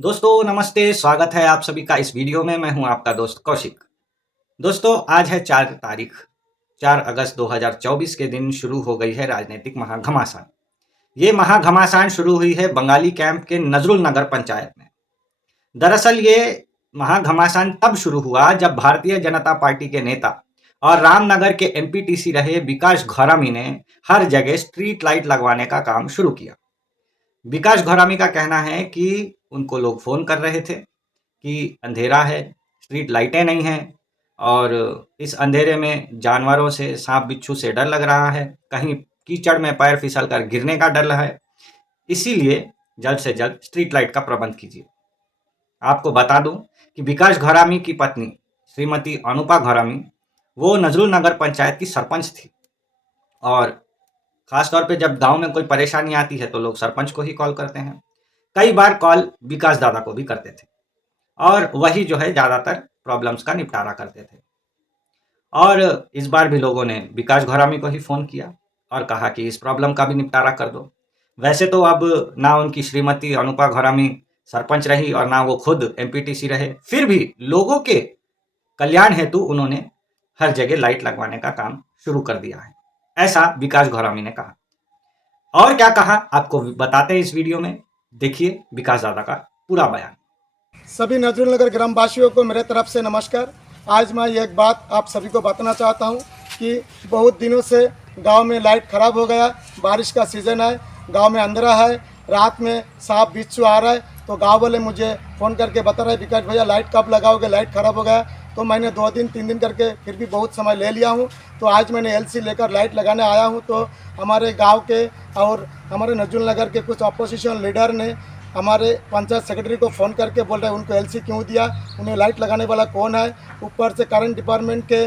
दोस्तों नमस्ते, स्वागत है आप सभी का इस वीडियो में। मैं हूं आपका दोस्त कौशिक। दोस्तों आज है 4 अगस्त 2024 के दिन शुरू हो गई है राजनीतिक महाघमासान। ये महाघमासान शुरू हुई है बंगाली कैंप के नजरुल नगर पंचायत में। दरअसल ये महाघमासान तब शुरू हुआ जब भारतीय जनता पार्टी के नेता और रामनगर के एमपीटीसी रहे विकास घोरामी ने हर जगह स्ट्रीट लाइट लगवाने का काम शुरू किया। विकास घोरामी का कहना है कि उनको लोग फोन कर रहे थे कि अंधेरा है, स्ट्रीट लाइटें नहीं हैं और इस अंधेरे में जानवरों से, सांप बिच्छू से डर लग रहा है, कहीं कीचड़ में पैर फिसल कर गिरने का डर है, इसीलिए जल्द से जल्द स्ट्रीट लाइट का प्रबंध कीजिए। आपको बता दूं कि विकास घोरामी की पत्नी श्रीमती अनुपा घोरामी वो नजरुल नगर पंचायत की सरपंच थी और खासतौर पे जब गांव में कोई परेशानी आती है तो लोग सरपंच को ही कॉल करते हैं। कई बार कॉल विकास दादा को भी करते थे और वही जो है ज़्यादातर प्रॉब्लम्स का निपटारा करते थे। और इस बार भी लोगों ने विकास घोरामी को ही फ़ोन किया और कहा कि इस प्रॉब्लम का भी निपटारा कर दो। वैसे तो अब ना उनकी श्रीमती अनुपा घोरामी सरपंच रही और ना वो खुद एमपीटीसी रहे, फिर भी लोगों के कल्याण हेतु उन्होंने हर जगह लाइट लगवाने का काम शुरू कर दिया है, ऐसा विकास घोरामी ने कहा। और क्या कहा आपको बताते हैं इस वीडियो में, देखिए विकास दादा का पूरा बयान। सभी नजरुल नगर ग्रामवासियों को मेरे तरफ से नमस्कार। आज मैं एक बात आप सभी को बताना चाहता हूं कि बहुत दिनों से गांव में लाइट ख़राब हो गया। बारिश का सीज़न है, गांव में अंधेरा है, रात में सांप बिच्छू आ रहा है। तो गांव वाले मुझे फ़ोन करके बता रहे विकास भैया लाइट कब लगाओगे, लाइट ख़राब हो गया। तो मैंने 2 दिन 3 दिन करके फिर भी बहुत समय ले लिया हूँ। तो आज मैंने एलसी लेकर लाइट लगाने आया हूँ। तो हमारे गाँव के और हमारे नजरुल नगर के कुछ अपोजिशन लीडर ने हमारे पंचायत सेक्रेटरी को फ़ोन करके बोल रहे हैं उनको एलसी क्यों दिया, उन्हें लाइट लगाने वाला कौन है। ऊपर से करंट डिपार्टमेंट के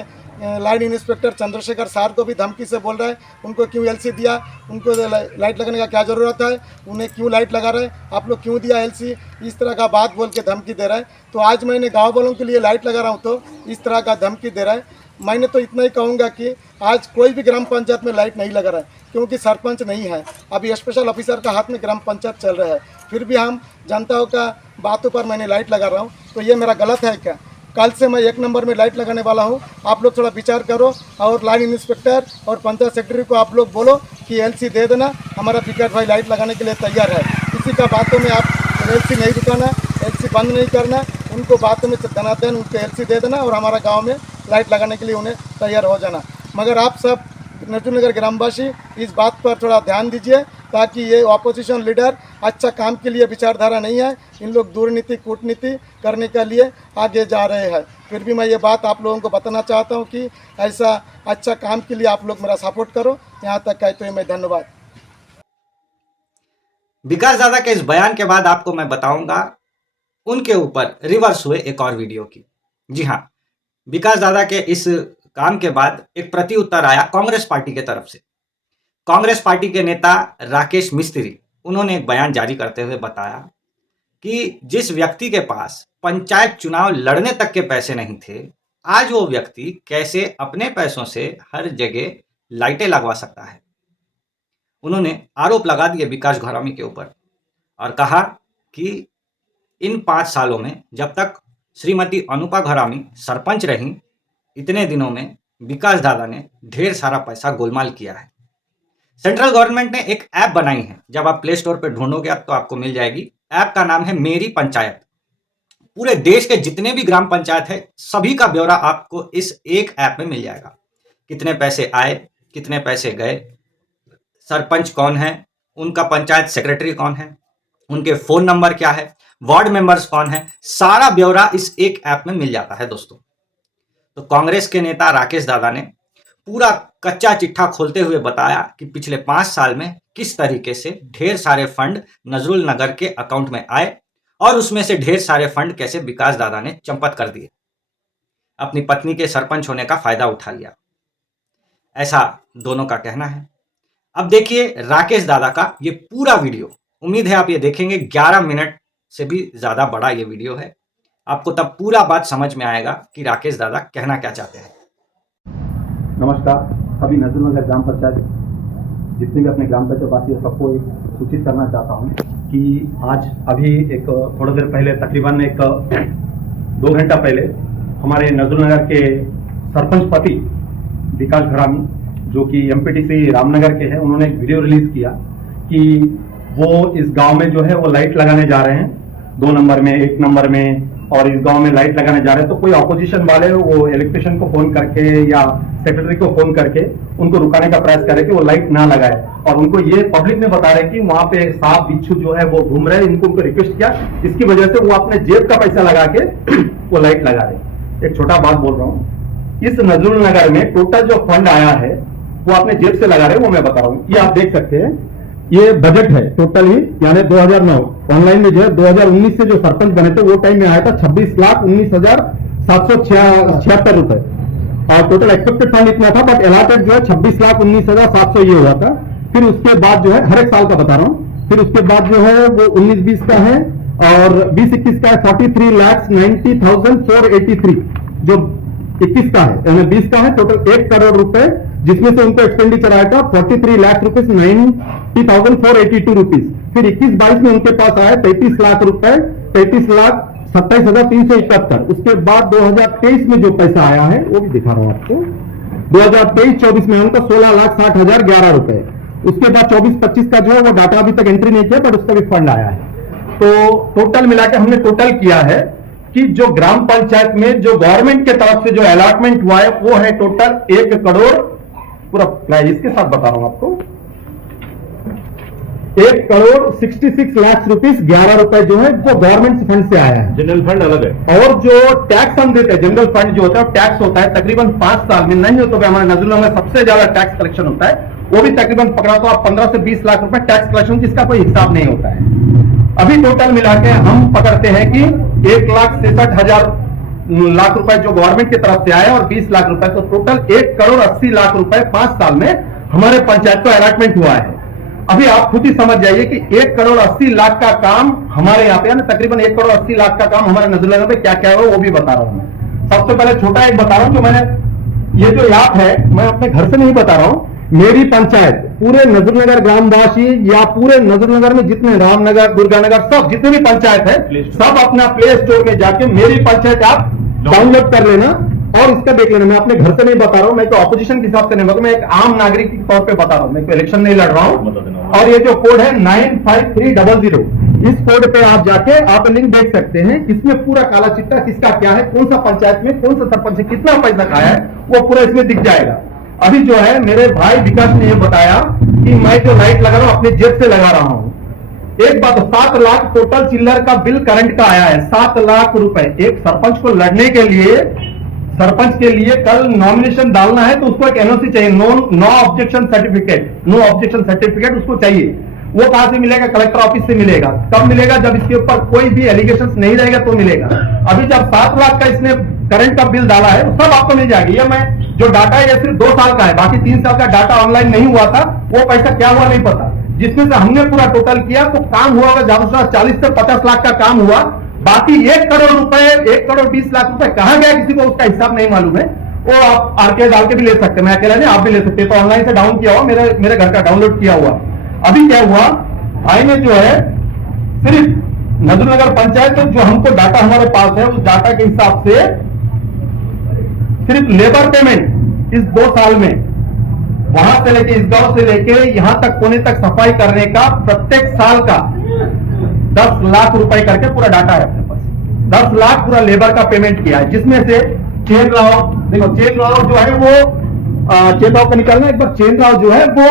लाइन इंस्पेक्टर चंद्रशेखर सार को भी धमकी से बोल रहे हैं उनको क्यों एलसी दिया, उनको लाइट लगाने का क्या ज़रूरत है, उन्हें क्यों लाइट लगा रहे हैं, आप लोग क्यों दिया एलसी, इस तरह का बात बोल के धमकी दे रहा है। तो आज मैंने गाँव वालों के लिए लाइट लगा रहा हूँ तो इस तरह का धमकी दे रहा है। मैंने तो इतना ही कहूँगा कि आज कोई भी ग्राम पंचायत में लाइट नहीं लगा रहा है क्योंकि सरपंच नहीं है, अभी स्पेशल ऑफिसर का हाथ में ग्राम पंचायत चल रहा है। फिर भी हम जनताओं का बातों पर मैंने लाइट लगा रहा हूँ, तो ये मेरा गलत है क्या? कल से मैं 1 नंबर में लाइट लगाने वाला हूँ। आप लोग थोड़ा विचार करो और लाइन इंस्पेक्टर और पंचायत सेक्रेटरी को आप लोग बोलो कि एलसी दे देना, हमारा विकास भाई लाइट लगाने के लिए तैयार है। किसी का बातों में आप एलसी नहीं रुकाना, एलसी बंद नहीं करना, उनको बातों में दनादन उनको एलसी दे देना और हमारा गाँव में लाइट लगाने के लिए उन्हें तैयार हो जाना। मगर आप सब नजरुल नगर ग्रामवासी इस बात पर थोड़ा ध्यान दीजिए ताकि ये ऑपोजिशन लीडर अच्छा काम के लिए विचारधारा नहीं है, इन लोग दूरनीति कूटनीति करने के लिए आगे जा रहे हैं। फिर भी मैं ये बात आप लोगों को बताना चाहता हूँ कि ऐसा अच्छा काम के लिए आप लोग मेरा सपोर्ट करो। यहाँ तक कहते हुए मैं धन्यवाद। विकास दादा के इस बयान के बाद आपको मैं बताऊंगा उनके ऊपर रिवर्स हुए एक और वीडियो की। जी हाँ, विकास दादा के इस काम के बाद एक प्रति उत्तर आया कांग्रेस पार्टी के तरफ से। कांग्रेस पार्टी के नेता राकेश मिस्त्री उन्होंने एक बयान जारी करते हुए बताया कि जिस व्यक्ति के पास पंचायत चुनाव लड़ने तक के पैसे नहीं थे, आज वो व्यक्ति कैसे अपने पैसों से हर जगह लाइटें लगवा सकता है। उन्होंने आरोप लगा दिए विकास घोरामी के ऊपर और कहा कि इन 5 सालों में जब तक श्रीमती अनुपा घोरामी सरपंच रहीं, इतने दिनों में विकास दादा ने ढेर सारा पैसा गोलमाल किया है। सेंट्रल गवर्नमेंट ने एक ऐप बनाई है, जब आप प्ले स्टोर पे ढूंढोगे तो आपको मिल जाएगी। ऐप का नाम है मेरी पंचायत। पूरे देश के जितने भी ग्राम पंचायत है सभी का ब्यौरा आपको इस एक ऐप में मिल जाएगा। कितने पैसे आए, कितने पैसे गए, सरपंच कौन है, उनका पंचायत सेक्रेटरी कौन है, उनके फोन नंबर क्या है, वार्ड मेंबर्स कौन है, सारा ब्यौरा इस एक ऐप में मिल जाता है दोस्तों। तो कांग्रेस के नेता राकेश दादा ने पूरा कच्चा चिट्ठा खोलते हुए बताया कि पिछले 5 साल में किस तरीके से ढेर सारे फंड नजरुल नगर के अकाउंट में आए और उसमें से ढेर सारे फंड कैसे विकास दादा ने चंपत कर दिए, अपनी पत्नी के सरपंच होने का फायदा उठा लिया, ऐसा दोनों का कहना है। अब देखिए राकेश दादा का ये पूरा वीडियो, उम्मीद है आप ये देखेंगे। 11 मिनट से भी ज्यादा बड़ा ये वीडियो है, आपको तब पूरा बात समझ में आएगा कि राकेश दादा कहना क्या चाहते हैं। नमस्कार, सभी नजरुल नगर ग्राम पंचायत जितने भी अपने ग्राम पंचायत वासी सबको एक सूचित करना चाहता हूँ कि आज अभी एक थोड़ी देर पहले तकरीबन एक 2 घंटा पहले हमारे नजरुलनगर के सरपंच पति विकास घरामी जो कि एमपीटीसी रामनगर के हैं, उन्होंने एक वीडियो रिलीज किया कि वो इस गांव में जो है वो लाइट लगाने जा रहे हैं, 2 नंबर में, 1 नंबर में, और इस गांव में लाइट लगाने जा रहे हैं। तो कोई ऑपोजिशन वाले वो इलेक्ट्रिशियन को फोन करके या सेक्रेटरी को फोन करके उनको रुकाने का प्रयास करे कि वो लाइट ना लगाए, और उनको ये पब्लिक ने बता रहे कि वहां पे सांप बिच्छू जो है वो घूम रहे हैं। उनको रिक्वेस्ट किया, इसकी वजह से वो अपने जेब का पैसा लगा के वो लाइट लगा रहे। एक छोटा बात बोल रहा हूँ, इस नजरुलनगर में टोटल जो फंड आया है वो अपने जेब से लगा रहे हैं, वो मैं बता रहा हूँ। ये आप देख सकते हैं, ये बजट है टोटल ही, यानी 2009 ऑनलाइन में जो है 2019 से जो सरपंच बने थे वो टाइम में आया था 26,19,776 रुपए, और टोटल एक्सपेक्टेड फंड इतना था, बट अलॉटेड जो है 26,19,700 ये हुआ था। फिर उसके बाद जो है हर एक साल का बता रहा हूँ, फिर उसके बाद जो है वो 19-20 का है और 20-21 का है 43,90,483 जो 21 का है, यानी 20 का है टोटल 1 करोड़ रुपए, जिसमें से उनको एक्सपेंडिचर आया था 43 लाख रुपीज 90,482 रुपीज। फिर 21-22 में उनके पास आया 33 लाख रुपए 33,27,371। उसके बाद 2023 में जो पैसा आया है वो भी दिखा रहा हूं आपको, 2023-24 में उनका 16,60,011 रुपए। उसके बाद 24-25 का जो है वो डाटा अभी तक एंट्री नहीं किया, पर उसका भी फंड आया है। तो टोटल मिला के हमने टोटल किया है कि जो ग्राम पंचायत में जो गवर्नमेंट के तरफ से जो अलॉटमेंट हुआ है वो है टोटल 1 करोड़, पूरा इसके साथ बता रहा हूं आपको, 1,66 लाख रुपीस 11 रुपए जो है वो गवर्नमेंट फंड से आया है। जनरल फंड अलग है, और जो टैक्स हम देते हैं, जनरल फंड जो होता है टैक्स होता है तकरीबन 5 साल में, नहीं हो तो हमारे नजरुलनगर में सबसे ज्यादा टैक्स कलेक्शन होता है, वो भी तकरीबन पकड़ा तो आप 15 से 20 लाख रुपए टैक्स कलेक्शन, जिसका कोई हिसाब नहीं होता है। अभी टोटल मिला के हम पकड़ते हैं कि 1,66,000 लाख रुपए जो गवर्नमेंट की तरफ से आए और 20 लाख रुपए, तो टोटल 1 करोड़ 80 लाख रुपए 5 साल में हमारे पंचायत को अलॉटमेंट हुआ है। अभी आप खुद ही समझ जाइए कि 1 करोड़ 80 लाख का काम हमारे यहाँ पे, यानी तकरीबन 1 करोड़ 80 लाख का काम हमारे नजरुलनगर में क्या क्या है वो भी बता रहा हूं मैं। सबसे पहले छोटा एक बता रहा हूं, जो मैंने ये जो ऐप है मैं अपने घर से नहीं बता रहा हूं, मेरी पंचायत पूरे नजरुलनगर ग्रामवासी या पूरे नजरुलनगर में जितने रामनगर, दुर्गानगर, सब जितने भी पंचायत है, सब अपना प्ले स्टोर में जाके मेरी पंचायत ऐप डाउनलोड कर लेना और इसका देख लेना। मैं अपने घर से नहीं बता रहा हूं, मैं तो ऑपोजिशन के हिसाब से नहीं बता, मैं एक आम नागरिक के तौर पे बता रहा हूं, मैं कोई इलेक्शन नहीं लड़ रहा हूं। और ये जो कोड है 95300, इस कोड पे आप जाके आप लिंक देख सकते हैं, इसमें पूरा काला चिट्टा किसका क्या है, कौन सा पंचायत में कौन सा सरपंच से कितना पैसा खाया है, वो पूरा इसमें दिख जाएगा। अभी जो है मेरे भाई विकास ने ये बताया कि मैं जो लाइट लगा रहा हूं अपने जेब से लगा रहा हूं। एक बात, 7 लाख टोटल चिल्लर का बिल करंट का आया है, 7 लाख रुपए। एक सरपंच को लड़ने के लिए, सरपंच के लिए कल नॉमिनेशन डालना है तो उसको एक एनओसी चाहिए, नो ऑब्जेक्शन सर्टिफिकेट उसको चाहिए। वो कहां से मिलेगा? कलेक्टर ऑफिस से मिलेगा। कब मिलेगा? जब इसके ऊपर कोई भी एलिगेशन नहीं रहेगा तो मिलेगा। अभी जब 7 लाख का इसने करंट का बिल डाला है सब आपको मिल जाएगी। ये मैं जो डाटा है ये सिर्फ 2 साल का है, बाकी 3 साल का डाटा ऑनलाइन नहीं हुआ था, वो पैसा क्या हुआ नहीं पता। जिसमें से हमने पूरा टोटल किया तो काम हुआ होगा ज्यादा से 40 से 50 लाख का काम हुआ। बाकी 1 करोड़ रुपए, 1 करोड़ 20 लाख रुपए कहां गया किसी को उसका हिसाब नहीं मालूम है। वो आप आरके डाल के भी ले सकते हैं, मैं अकेला नहीं, आप भी ले सकते हैं। तो ऑनलाइन से डाउन किया हुआ, मेरे घर का डाउनलोड किया हुआ। अभी क्या हुआ, आई में जो है सिर्फ नजरुलनगर पंचायत जो हमको डाटा हमारे पास है उस डाटा के हिसाब से सिर्फ लेबर पेमेंट इस 2 साल में वहां से लेके इस गांव से लेके यहां तक कोने तक सफाई करने का प्रत्येक साल का 10 लाख रुपए करके पूरा डाटा है अपने पास। 10 लाख पूरा लेबर का पेमेंट किया है, जिसमें से चेन राव, देखो चेन राव जो है वो चेन राव का निकालना एक बार, चेन राव जो है वो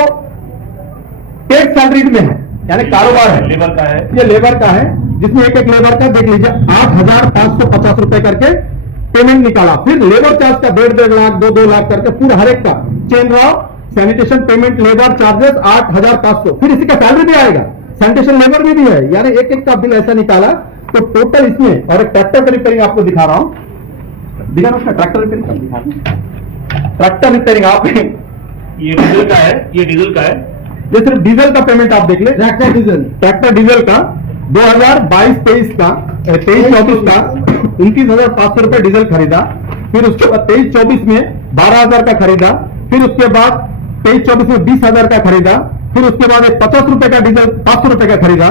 टैक्स सैलरीड में है, यानी कारोबार है, लेबर का है, ये लेबर का है, जिसमें एक लेबर का देख लीजिए 8,550 रुपए करके पेमेंट निकाला। फिर लेबर चार्ज का 1.5 लाख 2 लाख करके पूरा हर एक का chain Rao, sanitation payment, labour charges 8,500, फिर इसी का सैलरी भी आएगा, सैनिटेशन लेबर भी है, यानी एक का बिल ऐसा निकाला। तो टोटल इसमें, और एक ट्रैक्टर का रिपेयरिंग आपको दिखा रहा हूं, दिखा उसका ट्रैक्टर रिपेयरिंग ट्रैक्टर रिपेयरिंग आप ये डीजल का है, ये डीजल का है, ये सिर्फ डीजल का पेमेंट आप देख ले, ट्रैक्टर डीजल का 2022-23 का 23-24 का 29,500 रुपए डीजल खरीदा। फिर उसके बाद 23-24 में 12,000 का खरीदा। फिर उसके बाद 23-24 में 20,000 का खरीदा। फिर उसके बाद 50 रुपए का डीजल 500 रुपए का खरीदा।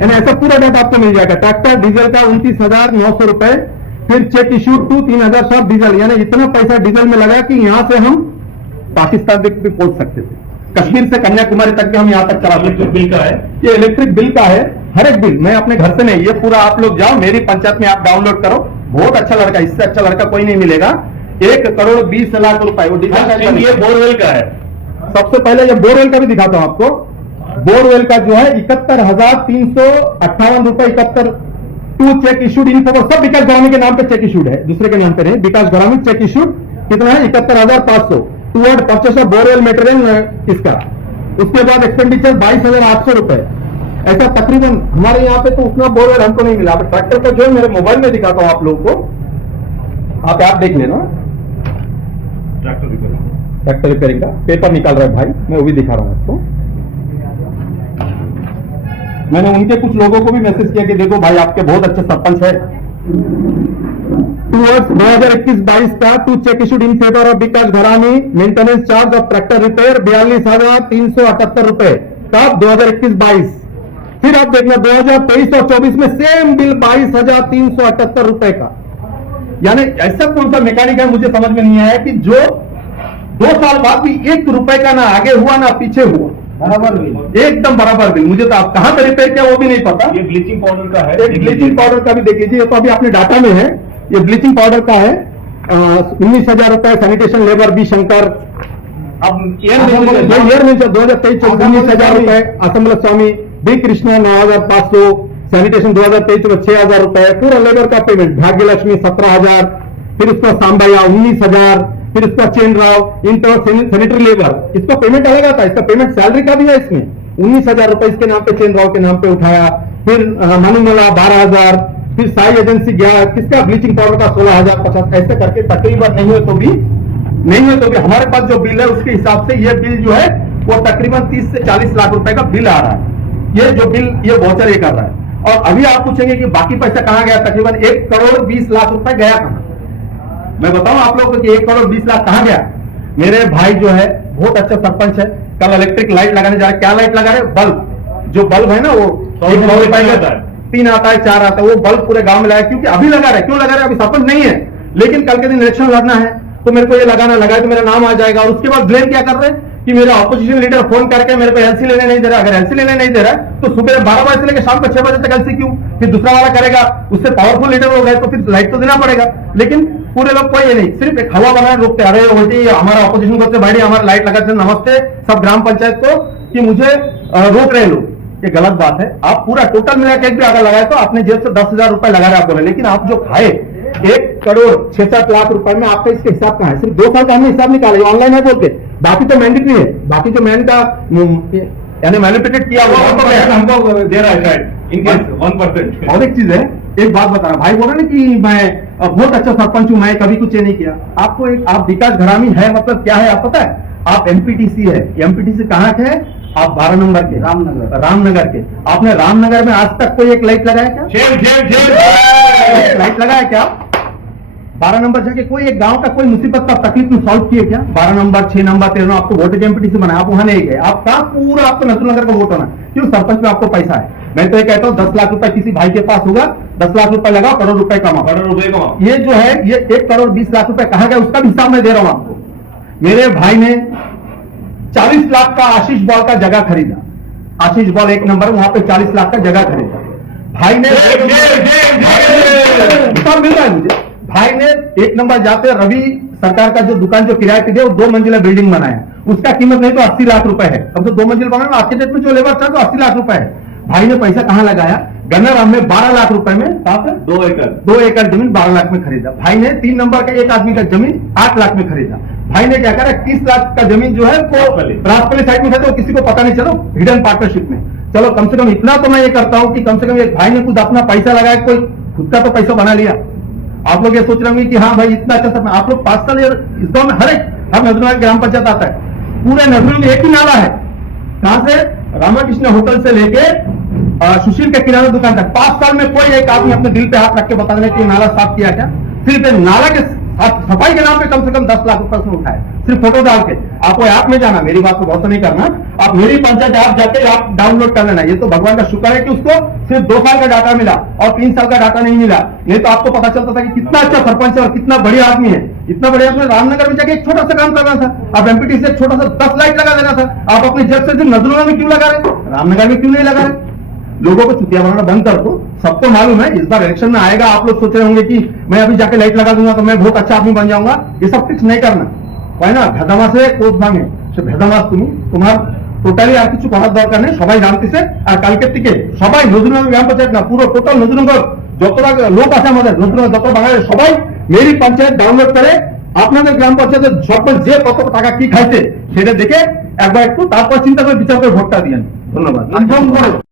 यानी ऐसा पूरा डाटा आपको मिल जाएगा। ट्रैक्टर डीजल का 29,900 रुपए, फिर चेक इश्यू टू 3,000 सब डीजल, यानी इतना पैसा डीजल में लगा कि यहाँ से हम पाकिस्तान तक भी पहुंच सकते थे, कश्मीर से कन्याकुमारी तक भी हम यहाँ तक चला सकते थे। बिल का है, ये इलेक्ट्रिक बिल का है, हर एक बिल। मैं अपने घर से नहीं, ये पूरा आप लोग जाओ मेरी पंचायत में आप डाउनलोड करो, बहुत अच्छा लड़का, इससे अच्छा लड़का कोई नहीं मिलेगा। 1,20,00,000 रुपए वो डीजल का। ये बोरवेल का है। सबसे पहले ये बोरवेल का भी दिखाता हूं आपको। बोरवेल का जो है 71,358 रुपए 71 to check issued in for सब विकास ग्रामीण के नाम पे चेक इशूड है, दूसरे के नाम पे नहीं। विकास ग्रामीण चेक इशूड कितना है 71,500 toward purchase of borewell material इसका। उसके बाद एक्सपेंडिचर 22,800 रुपए। ऐसा तकरीबन हमारे यहाँ पे तो उतना बोरवेल हमको नहीं मिला। ट्रैक्टर का जो है मेरे मोबाइल में दिखाता हूं आप लोगों को, आप देख लेना। ट्रैक्टर रिपेयरिंग का पेपर निकाल रहा है भाई, मैं वो भी दिखा रहा हूं आपको। मैंने उनके कुछ लोगों को भी मैसेज किया कि देखो भाई आपके बहुत अच्छे सरपंच है। टूवर्ड्स 2021-22 का to check issued in favour of Vikas Gharani maintenance charge of tractor repair 42,378 रुपए का 2021-22। फिर आप देखना 2023 और 24 में सेम बिल 22,378 रुपए का। यानी ऐसा कौन सा मैकेनिक है मुझे समझ में नहीं आया कि जो 2 साल बाद भी 1 रुपए का ना आगे हुआ ना पीछे हुआ, बराबर बिल, एकदम बराबर बिल। मुझे तो आप कहां पे रिपेयर किया वो भी नहीं पता। ये ब्लीचिंग पाउडर का है, एक ब्लीचिंग पाउडर का भी देख लीजिए, तो अभी अपने डाटा में है। ये ब्लीचिंग पाउडर का है 19,000 रुपए। सैनिटेशन लेबर बी शंकर, अब एयर मिनिस्टर 2023 19,000 रुपए। असम्बल स्वामी बी कृष्णा 9,500। सैनिटेशन 2023 6,000 रुपए। पूरा लेबर का पेमेंट भाग्य लक्ष्मी 17,000। फिर उसका सांबैया 19,000। फिर इसका chain Rao inter sanitary labour, इसका पेमेंट अलग आता है, इसका पेमेंट सैलरी का भी है इसमें। 19,000 रुपए इसके नाम पे चेन राव के नाम पे उठाया। फिर मनुमला 12,000। फिर साई एजेंसी गया, किसका ब्लीचिंग पाउडर का 16,050। ऐसे करके तकरीबन नहीं हुए तो भी हमारे पास जो बिल है उसके हिसाब से ये बिल जो है वो तकरीबन 30 से 40 लाख रुपए का बिल आ रहा है। ये जो बिल ये वाउचर ये कर रहा है। और अभी आप पूछेंगे कि बाकी पैसा कहां गया, तकरीबन 1,20,00,000 रुपए गया कहां। मैं बताऊं आप लोगों को कि 1,20,00,000 कहां गया। मेरे भाई जो है बहुत अच्छा सरपंच है, कल इलेक्ट्रिक लाइट लगाने जा रहे। क्या लाइट लगा रहे? बल्ब। जो बल्ब है ना वो 100 रुपए का 3 आता है 4 आता है, वो बल्ब पूरे गांव में लगाया। क्योंकि अभी लगा रहे, क्यों लगा रहे? अभी सरपंच नहीं है, लेकिन कल के दिन इलेक्शन लड़ना है तो मेरे को ये लगाना लगा तो मेरा नाम आ जाएगा। और उसके बाद ब्लेम क्या कर रहे हैं कि मेरा ऑपोजिशन लीडर फोन करके मेरे को एलसी लेने नहीं दे रहा। अगर एलसी लेने नहीं दे रहा है तो सुबह 12 बजे से लेकर शाम को 6 बजे तक एलसी क्यों? फिर दूसरा वाला करेगा, उससे पावरफुल लीडर हो गए तो फिर लाइट तो देना पड़ेगा। लेकिन पूरे लोग कोई नहीं, सिर्फ एक हवा बनाए रोकते, अरे उल्टी हमारा ऑपोजिशन करते भाई हमारा लाइट लगाते नमस्ते सब ग्राम पंचायत को कि मुझे रोक रहे लोग। ये गलत बात है। आप पूरा टोटल मिला के भी अगर लगाए तो आपने जेब से 10,000 रुपए लगा रहे आप बोले, लेकिन आप जो खाए 1,67,00,000 रुपए में आपका इसके हिसाब कहां है? सिर्फ 2 साल का हमने हिसाब निकाला, ऑनलाइन है बोलते। बाकी तो मैंडेटरी है, बाकी जो मैन का यानी मैनिपुलेट किया हुआ हमको दे रहा है शायद इनकेस 1%। और एक चीज है, एक बात बता रहा, भाई बोला ना कि मैं बहुत अच्छा सरपंच हूं, मैं कभी कुछ ये नहीं किया। आपको एक आप विकास घरामी है मतलब क्या है आप पता है? आप एमपीटीसी है। एमपीटीसी कहाँ के है? आप 12 नंबर के, रामनगर के। आपने रामनगर में आज तक कोई एक लाइट लगाया क्या? लाइट लगाया क्या? 12 नंबर जाके कोई एक गांव का कोई मुसीबत का तकलीफ में सॉल्व किए क्या? 12 नंबर 6 नंबर 13 आपको वोट एमपीटीसी बनाया, आप वहां नहीं गए। आपका पूरा आपको नजरुलनगर का वोट होना, क्यों? सरपंच में आपको पैसा है। मैं तो ये कहता हूँ 10 लाख रुपए किसी भाई के पास होगा, 10 लाख रुपए लगाओ, करोड़ रुपए कमाओ। ये जो है ये 1,20,00,000 रुपए कहाँ गया उसका भी हिसाब मैं दे रहा हूं आपको। मेरे भाई ने 40 लाख का आशीष बॉल का जगह खरीदा। आशीष बॉल 1 नंबर, वहां पे 40 लाख का जगह खरीदा भाई ने। हिसाब मिल रहा है मुझे। भाई ने 1 नंबर जाते रवि सरकार का जो दुकान जो किराए पे दिया वो 2 मंजिला बिल्डिंग बनाया, उसका कीमत नहीं तो 80 लाख रुपए है। अब तो 2 मंजिल बनाना आज के डेट में जो लेबर था तो 80 लाख रुपए है। भाई ने पैसा कहां लगाया? गन्नाराम में 12 लाख रुपए में 2 एकड़ जमीन 12 लाख में खरीदा। भाई ने 3 नंबर का एक आदमी का जमीन 8 लाख में खरीदा। भाई ने क्या करा? 30 लाख का जमीन जो है वो राजपली साइड में खरीदा, किसी को पता नहीं चलो, हिडन पार्टनरशिप में। चलो कम से कम इतना तो मैं ये करता हूं कि कम से कम एक भाई ने खुद अपना पैसा लगाया, कोई खुद का तो पैसा बना लिया। आप लोग ये सोच रहे होंगे कि हाँ भाई इतना अच्छा सपना। आप लोग 5 साल इस गांव में हर नजरुल ग्राम पंचायत आता है, पूरे नजरुल में एक ही नाला है। कहां से? रामाकृष्ण होटल से लेके सुशील के किराना दुकान तक 5 साल में कोई एक आदमी अपने दिल पे हाथ रख के बता देना कि नाला साफ किया क्या? सिर्फ नाला के सफाई के नाम पे कम से कम 10 लाख रुपए उसने उठाए। सिर्फ फोटो डाल के। आपको ऐप में जाना, मेरी बात को बहुत नहीं करना, आप मेरी पंचायत ऐप जाके आप डाउनलोड कर लेना। ये तो भगवान का शुक्र है कि उसको सिर्फ 2 साल का डाटा मिला और 3 साल का डाटा नहीं मिला, नहीं तो आपको पता चलता था कि कितना अच्छा सरपंच है और कितना बढ़िया आदमी है। इतना बढ़िया आदमी रामनगर में जाके एक छोटा सा काम करना था, आप एमपीटी से एक छोटा सा 10 लाइट लगा देना था। आप अपने जग से नजरों में क्यों लगा रहे, रामनगर में क्यों नहीं लगा रहे? लोगों को चुतिया बनाना बंद कर दो। सबको मालूम है इस बार इलेक्शन में आएगा, आप लोग सोच रहे होंगे कि मैं अभी जाके लाइट लगा दूंगा तो मैं बहुत अच्छा आदमी बन जाऊंगा। ये सब ट्रिक्स नहीं करना है ना। भेदामा से कोच भांगे সে ভেদামাস তুমি তোমার টোটালি আর কিছু করার দরকার নেই, সবাই জানতেছে। আর কালকের থেকে সবাই নজরুলনগর গ্রাম পঞ্চায়েত না, পুরো টোটাল নজরুলনগর যতটা লোক আছে আমাদের নজরুলনগর যত বাঙালি সবাই মেরি পঞ্চায়েত ডাউনলোড করে আপনাদের গ্রাম পঞ্চায়েতের সরপঞ্চ যে কত টাকা কি খাইছে সেটা দেখে একবার একটু তারপর চিন্তা করে বিচার করে ভোটটা দিয়েন। ধন্যবাদ।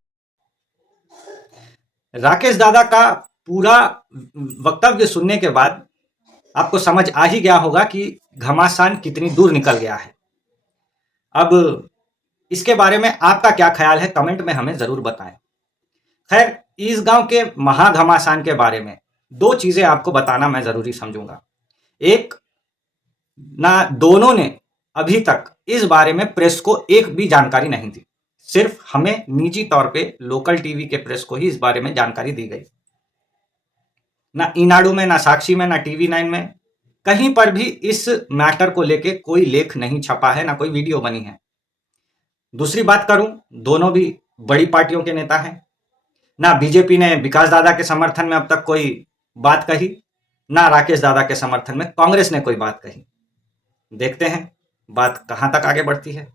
राकेश दादा का पूरा वक्तव्य सुनने के बाद आपको समझ आ ही गया होगा कि घमासान कितनी दूर निकल गया है। अब इसके बारे में आपका क्या ख्याल है, कमेंट में हमें जरूर बताएं। खैर, इस गांव के महाघमासान के बारे में 2 चीजें आपको बताना मैं जरूरी समझूंगा। एक ना, दोनों ने अभी तक इस बारे में प्रेस को एक भी जानकारी नहीं दी। सिर्फ हमें निजी तौर पे लोकल टीवी के प्रेस को ही इस बारे में जानकारी दी गई। ना ईनाडू में, ना साक्षी में, ना TV9 में कहीं पर भी इस मैटर को लेके कोई लेख नहीं छपा है, ना कोई वीडियो बनी है। दूसरी बात करूं, दोनों भी बड़ी पार्टियों के नेता हैं। ना बीजेपी ने विकास दादा के समर्थन में अब तक कोई बात कही, ना राकेश दादा के समर्थन में कांग्रेस ने कोई बात कही। देखते हैं बात कहां तक आगे बढ़ती है।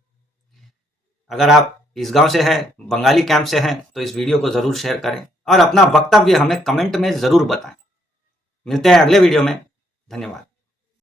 अगर आप इस गांव से हैं, बंगाली कैंप से हैं, तो इस वीडियो को जरूर शेयर करें और अपना वक्तव्य हमें कमेंट में जरूर बताएं। मिलते हैं अगले वीडियो में। धन्यवाद।